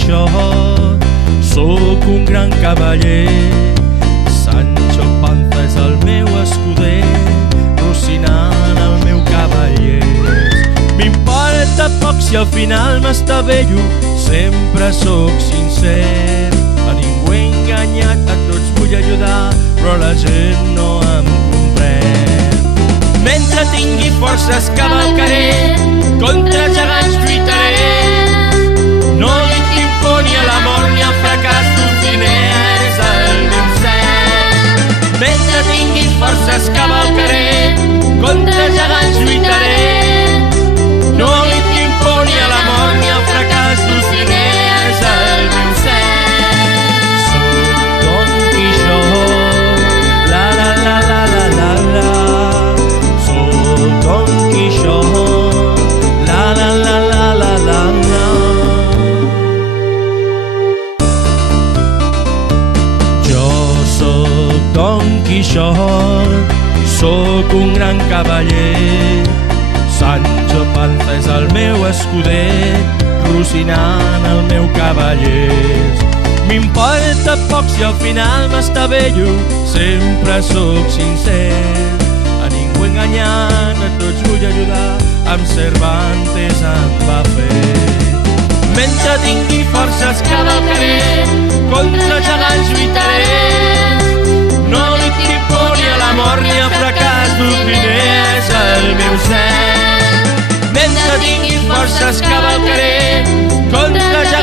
Quixot, sóc un gran cavaller. Sancho Panza és el meu escuder, Rocinant el meu cavaller. M'importa poc si al final m'estavello, sempre sóc sincer. A ningú he enganyat, a tots vull ajudar, però la gent no em comprèn. Mentre tingui forces cavalcaré, contra gegants lluitaré. No dic ni por ni a la mort ni al fracàs, Dulcinea és el meu cel. Mentre tingui forces cavalcaré, contra gegants lluitaré. No dic ni por ni a la mort ni al fracàs, Dulcinea és el meu cel. Soc Don Quixot, la la la la la la la. Soc Don Quixot, la la la la la la la. Jo soc Don Quixot, sóc un gran cavaller. Sancho Panza és el meu escuder, Rocinant el meu cavaller. M'importa poc si al final m'estavello, sempre sóc sincer. A ningú enganyant, a tots vull ajudar, amb Cervantes em va fer. Mentre tingui forces cavalcaré, contra gegants lluitaré. No li tinc por ni a la mort ni al fracàs, Dulcinea és el meu cel. Mentre tingui forces cavalcaré, contra gegants